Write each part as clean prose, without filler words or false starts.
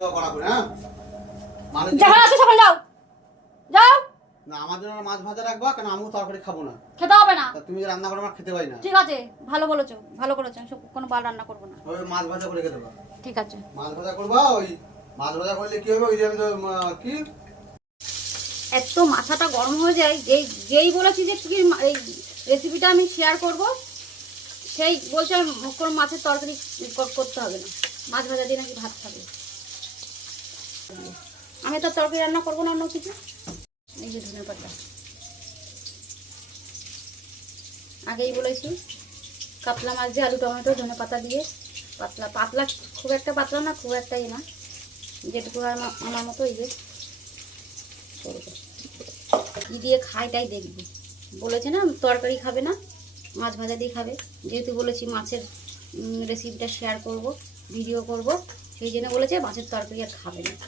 হ্যাঁ যখন আসো সকাল যাও যাও না আমার জন্য মাছ ভাজা রাখবা, কেন আমিও তরকারি খাবো না। খেতে হবে না। তুমি যে রান্না করো আমার খেতে পাই না। ঠিক আছে, ভালো বলেছো, ভালো করেছো। আমি কোনো বার রান্না করবো না। ওই মাছ ভাজা করে খেতে পারো। ঠিক আছে, মাছ ভাজা করবা। ওই মাছ ভাজা করলে কি হবে, ওই যে আমি তো কি এত মাথাটা গরম হয়ে যায়। যেই বলেছি যে কি এই রেসিপিটা আমি শেয়ার করব, সেই বলছে কোনো মাছের তরকারি করতে হবে না, মাছ ভাজা দিয়ে নাকি ভাত খাবে। আমি তো তরকারি রান্না করবো না অন্য কিছু। এই যে ধনে পাতা আগেই বলেছি, কাতলা মাছ দিয়ে আলু টমেটো ধনে পাতা দিয়ে পাতলা পাতলা, খুব একটা পাতলা না, খুব একটাই না, যেটুকু আমার মতো এই যে করবো। কী দিয়ে খাই তাই দেখবি। বলেছে না তরকারি খাবে না, মাছ ভাজা দিয়ে খাবে। যেহেতু বলেছি মাছের রেসিপিটা শেয়ার করব, ভিডিও করব, সেই জন্য বলেছে মাছের তরকারি আর খাবে না।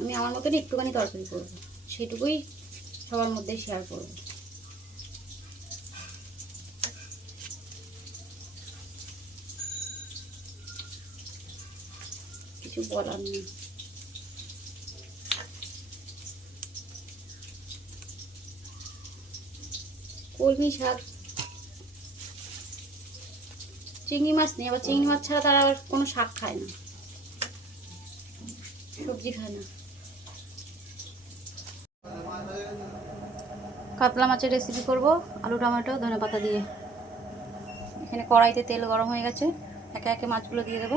আমি আমার মতন একটুখানি তরকারি করব, সেটুকুই সবার মধ্যে শেয়ার করব। কিছু বলার নেই। কলমি শাক, চিংড়ি মাছ নেই, আবার চিংড়ি মাছ ছাড়া তারা কোনো শাক খায় না, সবজি খায় না। কাতলা মাছের রেসিপি করব আলু টমেটো ধনে পাতা দিয়ে। এখানে কড়াইতে তেল গরম হয়ে গেছে, একে একে মাছগুলো দিয়ে দেবো।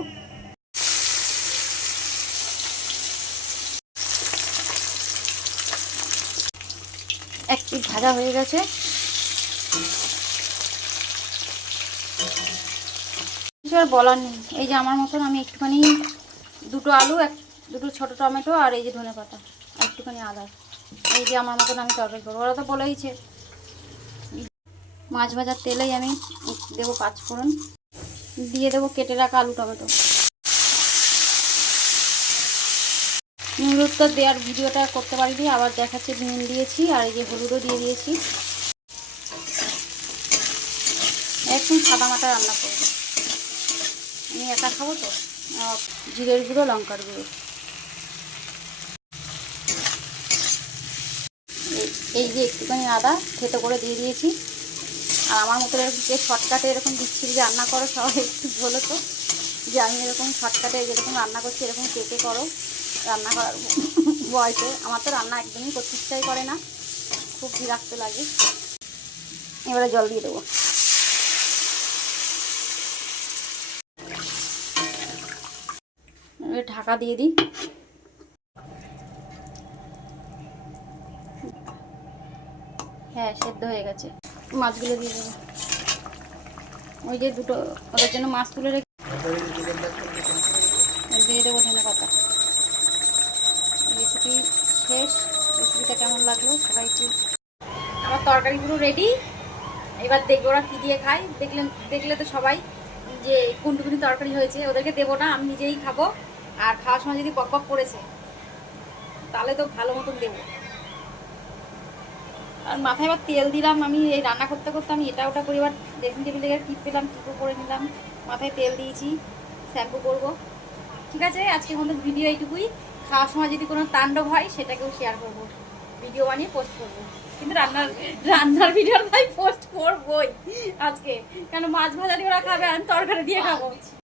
এক পিঠ ভাজা হয়ে গেছে। কিছু আর বলার নেই। এই যে আমার মতন আমি একটুখানি দুটো আলু, দুটো ছোটো টমেটো, আর এই যে ধনে পাতা, আর একটুখানি আদা, এই যে আমার মতন আমি তরকারি করবো। ওরা তো বলেইছে। মাছ ভাজার তেলেই আমি দেবো পাঁচফোড়ন, দিয়ে দেবো কেটে রাখা আলু টমেটো। নুন তো দেওয়ার ভিডিওটা করতে পারিনি, আবার দেখাচ্ছে নুন দিয়েছি, আর এই যে হলুদও দিয়ে দিয়েছি। একদম সাদা মাটা রান্না করবো, আমি একা খাবো তো। জিরের গুঁড়ো, লঙ্কার গুঁড়ো, এই যে একটুখানি আদা থেতো করে দিয়ে দিয়েছি। আর আমার মতো যে শর্টকাটে এরকম বিচ্ছিরি রান্না করো সবাই একটু বলো তো, যে আমি এরকম শর্টকাটে যেরকম রান্না করছি এরকম কে কে করো রান্না করার বয়সে। আমার তো রান্না একদমই করতে ইচ্ছাই করে না, খুব বিরক্ত লাগে। এবারে জল দিয়ে দেবো। এবারে ঢাকা দিয়ে দিই। হ্যাঁ, সেদ্ধ হয়ে গেছে। মাছগুলো দিয়ে দেবো। ওই যে দুটো ওদের জন্য মাছ তুলে রেখে দিয়ে দেবো ধনে পাতা। রেসিপি শেষ। রেসিপিটা কেমন লাগলো সবাই একটু। আমার তরকারিগুলো রেডি। এবার দেখবো ওরা কী দিয়ে খায়। দেখলে তো সবাই যে কুনটুকুনি তরকারি হয়েছে। ওদেরকে দেবো না, আমি নিজেই খাবো। আর খাওয়ার সময় যদি বক বক করেছে তাহলে তো ভালো মতন দেবো। আর মাথায় এবার তেল দিলাম। আমি এই রান্না করতে করতে আমি এটা ওটা করি। এবার ড্রেসিং টেবিল থেকে টিপ পেলাম, টিপও করে নিলাম, মাথায় তেল দিয়েছি, শ্যাম্পু করবো। ঠিক আছে, আজকের মতো ভিডিও এইটুকুই। খাওয়ার সময় যদি কোনো তাণ্ডব হয় সেটাকেও শেয়ার করবো, ভিডিও বানিয়ে পোস্ট করবো। কিন্তু রান্নার ভিডিও ভাই পোস্ট করবোই আজকে, কেন মাছ ভাজা দিয়ে ওরা খাবে, আমি তরকারি দিয়ে খাবো।